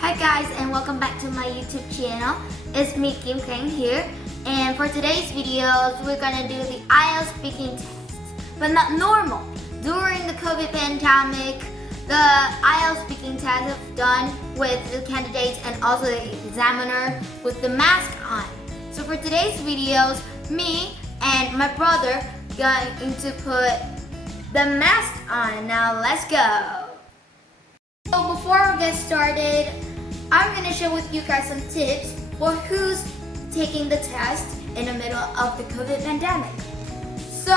Hi guys, and welcome back to my YouTube channel. It's me, Kim Kang here, and for today's videos we're gonna do the IELTS speaking tests, but not normal. During the COVID pandemic, the IELTS speaking test is done with the candidates and also the examiner with the mask on. So for today's videos, me and my brother going to put the mask on. Now let's go. So before we get started, I'm going to share with you guys some tips for who's taking the test in the middle of the COVID pandemic. So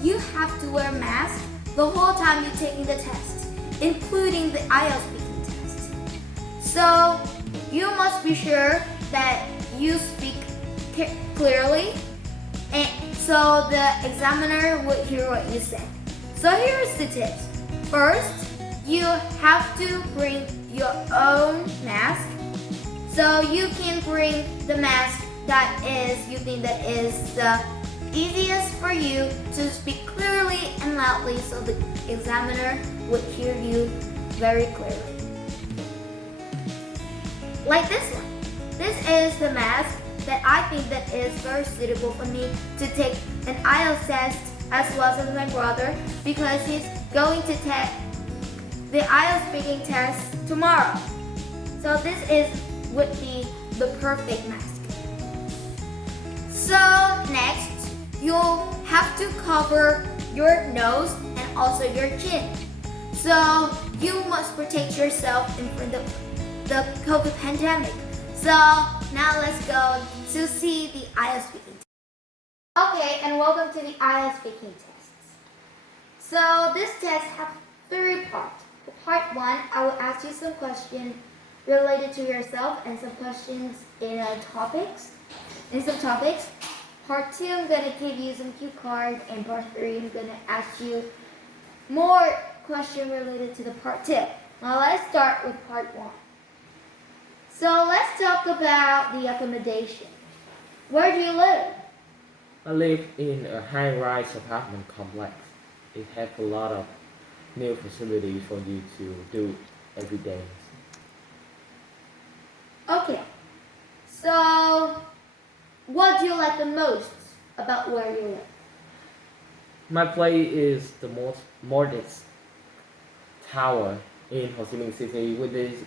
you have to wear a mask the whole time you're taking the test, including the IELTS speaking test. So you must be sure that you speak clearly, and so the examiner would hear what you say. So here's the tips. First, you have to bring your own mask. So you can bring the mask that you think that is the easiest for you to speak clearly and loudly so the examiner would hear you very clearly. Like this one. This is the mask that I think that is very suitable for me to take an IELTS test as well as my brother, because he's going to take the IELTS speaking test tomorrow. So this would be the perfect mask. So next, you'll have to cover your nose and also your chin. So you must protect yourself in front of the COVID pandemic. So now let's go to see the IELTS speaking test. Okay, and welcome to the IELTS speaking tests. So this test has 3 parts. For part 1, I will ask you some questions related to yourself and some questions in some topics. Part 2, I'm going to give you some cue cards, and part 3, I'm going to ask you more questions related to the part 2. Now let's start with part 1. So let's talk about the accommodation. Where do you live? I live in a high-rise apartment complex. It has a lot of new facilities for you to do every day. Okay, so what do you like the most about where you live? My place is the most modest tower in Ho Chi Minh City. With this,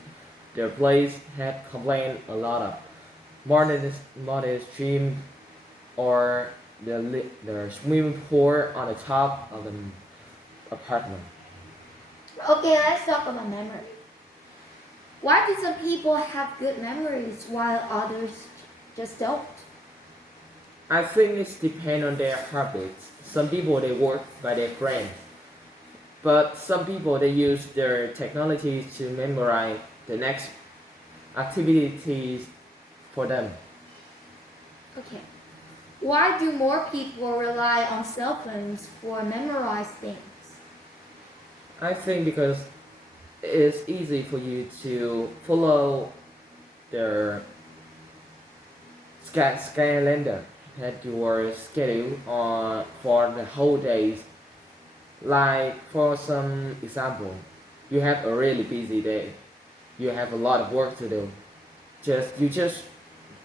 the place had complained a lot of modest gym or the swimming pool on the top of the apartment. Okay, let's talk about memory. Why do some people have good memories while others just don't? I think it depends on their habits. Some people they work by their brain, but some people they use their technology to memorize the next activities for them. Okay. Why do more people rely on cell phones for memorize things? I think because it's easy for you to follow their calendar that your schedule for the whole days. Like for some example, you have a really busy day. You have a lot of work to do. You just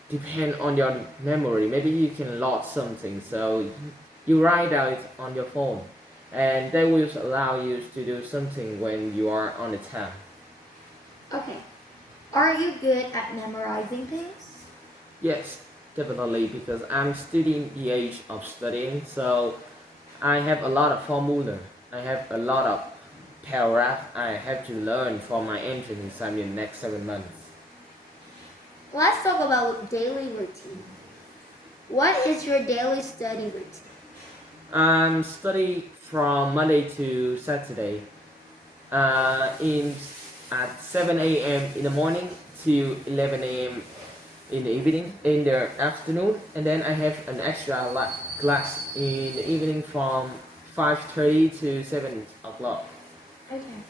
depend on your memory. Maybe you can log something, so you write out it on your phone, and that will allow you to do something when you are on the time. Okay. Are you good at memorizing things? Yes, definitely, because I'm studying the age of studying, so I have a lot of formula. I have a lot of paragraph I have to learn for my entrance exam in the next 7 months. Let's talk about daily routine. What is your daily study routine? I'm studying from Monday to Saturday at 7 a.m. in the morning to 11 a.m. in the evening, in the afternoon, and then I have an extra class in the evening from 5:30 to 7 o'clock. Okay.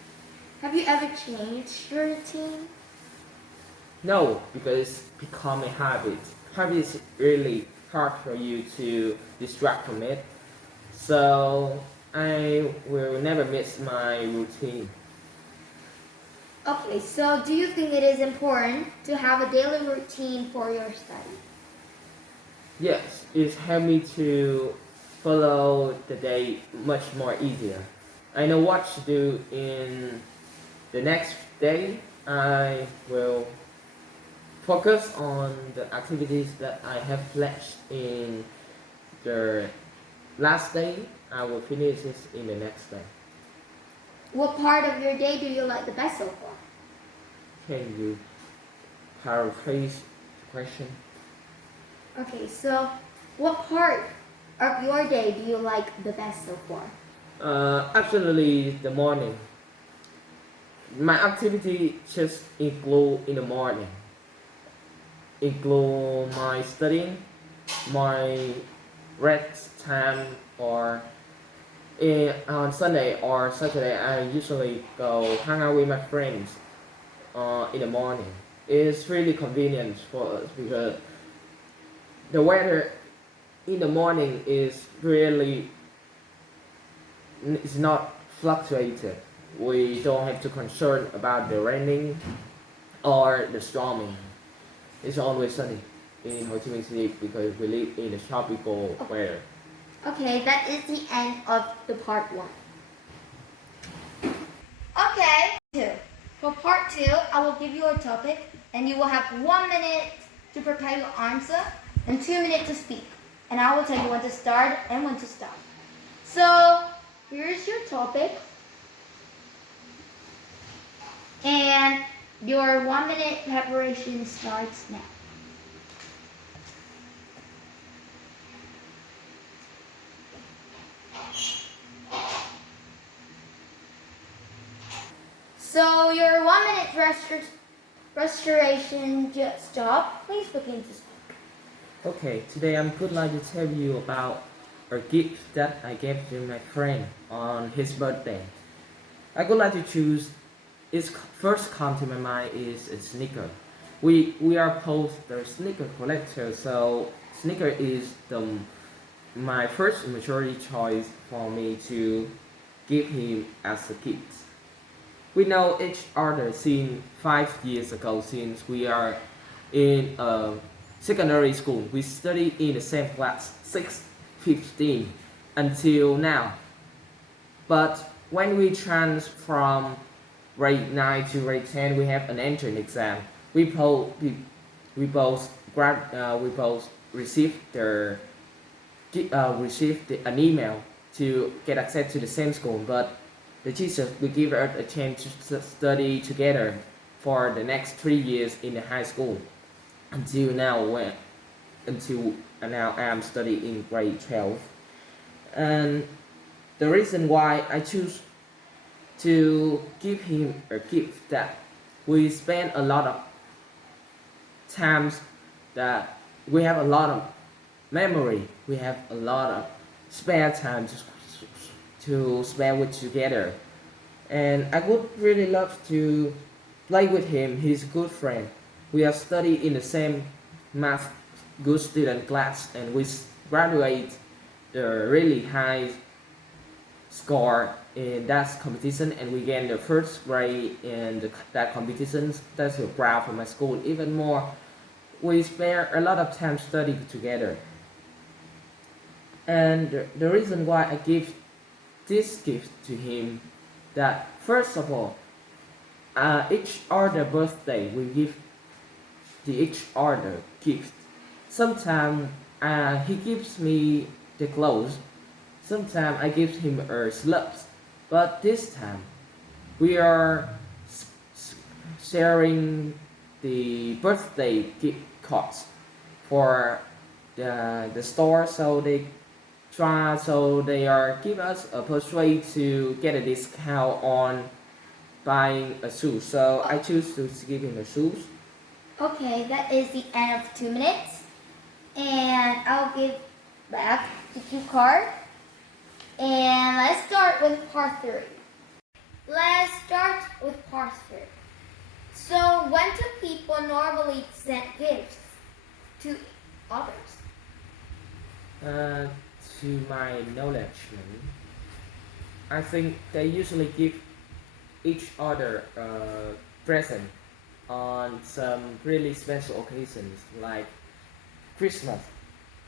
Have you ever changed your routine? No, because it's become a habit. Habit is really hard for you to distract from it. So I will never miss my routine. Okay, so do you think it is important to have a daily routine for your study? Yes, it's helped me to follow the day much more easier. I know what to do in the next day. I will focus on the activities that I have pledged in the last day. I will finish this in the next day. What part of your day do you like the best so far? Can you paraphrase the question? Okay, so what part of your day do you like the best so far? Absolutely the morning. My activity just include in the morning. Include my studying, my rest time, or on Sunday or Saturday I usually go hang out with my friends in the morning. It's really convenient for us because the weather in the morning is really it's not fluctuated. We don't have to concern about the raining or the storming. It's always sunny in Ho Chi Minh City because we live in a tropical weather. Okay, that is the end of the part 1. Okay, 2. For part 2, I will give you a topic and you will have 1 minute to prepare your answer and 2 minutes to speak. And I will tell you when to start and when to stop. So, here's your topic. And your 1 minute preparation starts now. So your 1 minute restoration just stopped. Please begin to speak. Okay, today I would like to tell you about a gift that I gave to my friend on his birthday. I would like to choose. Its first come to my mind is a sneaker. We are both the sneaker collector, so sneaker is my first maturity choice for me to give him as a gift. We know each other since 5 years ago, since we are in secondary school. We study in the same class, 615 until now. But when we transfer from grade 9 to grade 10, we have an entrance exam. We both received an email to get access to the same school, but the teacher will give us a chance to study together for the next 3 years in the high school until now I am studying in grade 12. And the reason why I choose to give him a gift that we spend a lot of times, that we have a lot of memory, we have a lot of spare time to spend with together, and I would really love to play with him. He's a good friend. We are studying in the same math good student class, and we graduate the really high score in that competition, and we get the first grade in that competition. That's so proud for my school. Even more, we spare a lot of time studying together. And the reason why I give this gift to him, that first of all, each other birthday we give each other gift. Sometimes he gives me the clothes, sometimes I give him a slugs, but this time we are sharing the birthday gift cards for the store, so they are give us a persuade to get a discount on buying a shoe. So I choose to give him the shoes. Okay, that is the end of 2 minutes. And I'll give back the cue card. And let's start with part 3. So when do people normally send gifts to others? To my knowledge, I think they usually give each other present on some really special occasions like Christmas,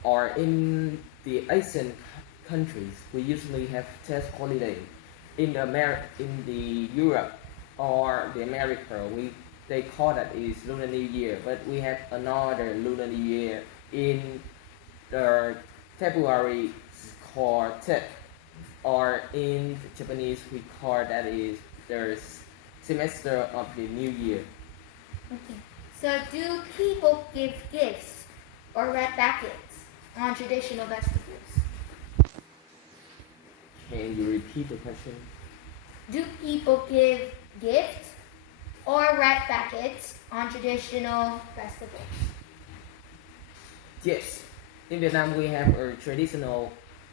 or in the Asian countries we usually have test holiday. In the Europe or the America, they call that is Lunar New Year, but we have another Lunar New Year in the February called Tet, or in Japanese we call that is the semester of the New Year. Okay. So do people give gifts or red packets on traditional festivals? Can you repeat the question? Do people give gifts or red packets on traditional festivals? Yes, in Vietnam we have a traditional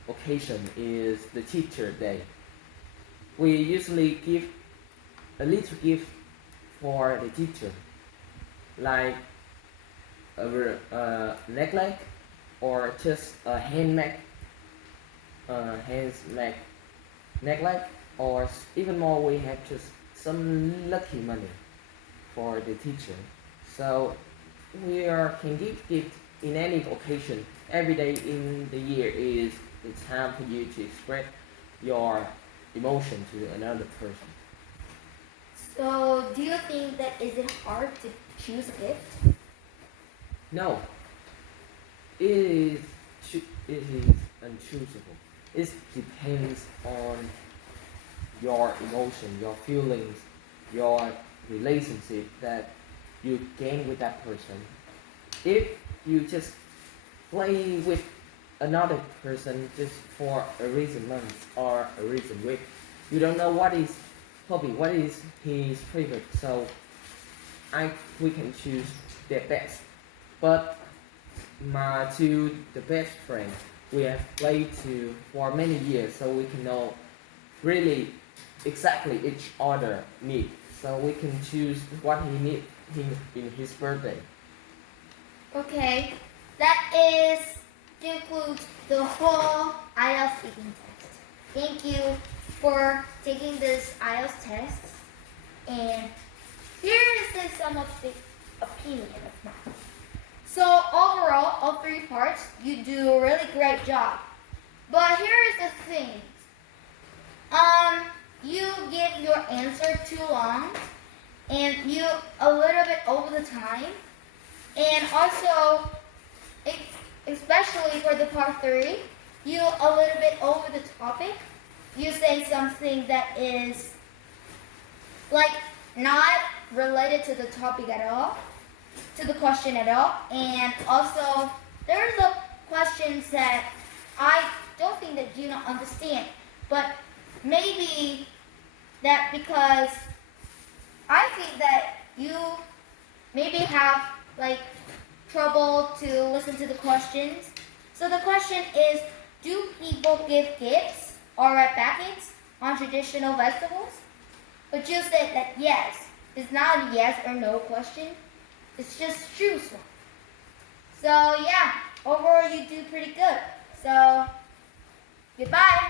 occasion is the Teacher Day. We usually give a little gift for the teacher, like a necklace or just a handmade necklace, or even more we have just some lucky money for the teacher. So can give gift in any occasion. Every day in the year is the time for you to express your emotion to another person. So do you think that is it hard to choose a gift? No, it is unchoosable. It depends on your emotion, your feelings, your relationship that you gain with that person. If you just play with another person just for a recent month or a recent week, you don't know what is hobby, what is his favorite. So we can choose the best. But to the best friend, we have played to for many years, so we can know really exactly each other need. So we can choose what he need in his birthday. Okay, that is concludes the whole IELTS speaking test. Thank you for taking this IELTS test. And here is the sum of the opinion of mine. So overall, all three parts, you do a really great job. But here is the thing. You give your answer too long, and you a little bit over the time, and also, especially for the part 3, you a little bit over the topic. You say something that is like not related to the topic at all, to the question at all, and also there's a questions that I don't think that you don't understand, but maybe that because I think that you maybe have like trouble to listen to the questions. So the question is, do people give gifts or red packets on traditional festivals? But you said that yes. It's not a yes or no question. It's just choose one. So yeah, overall you do pretty good. So goodbye.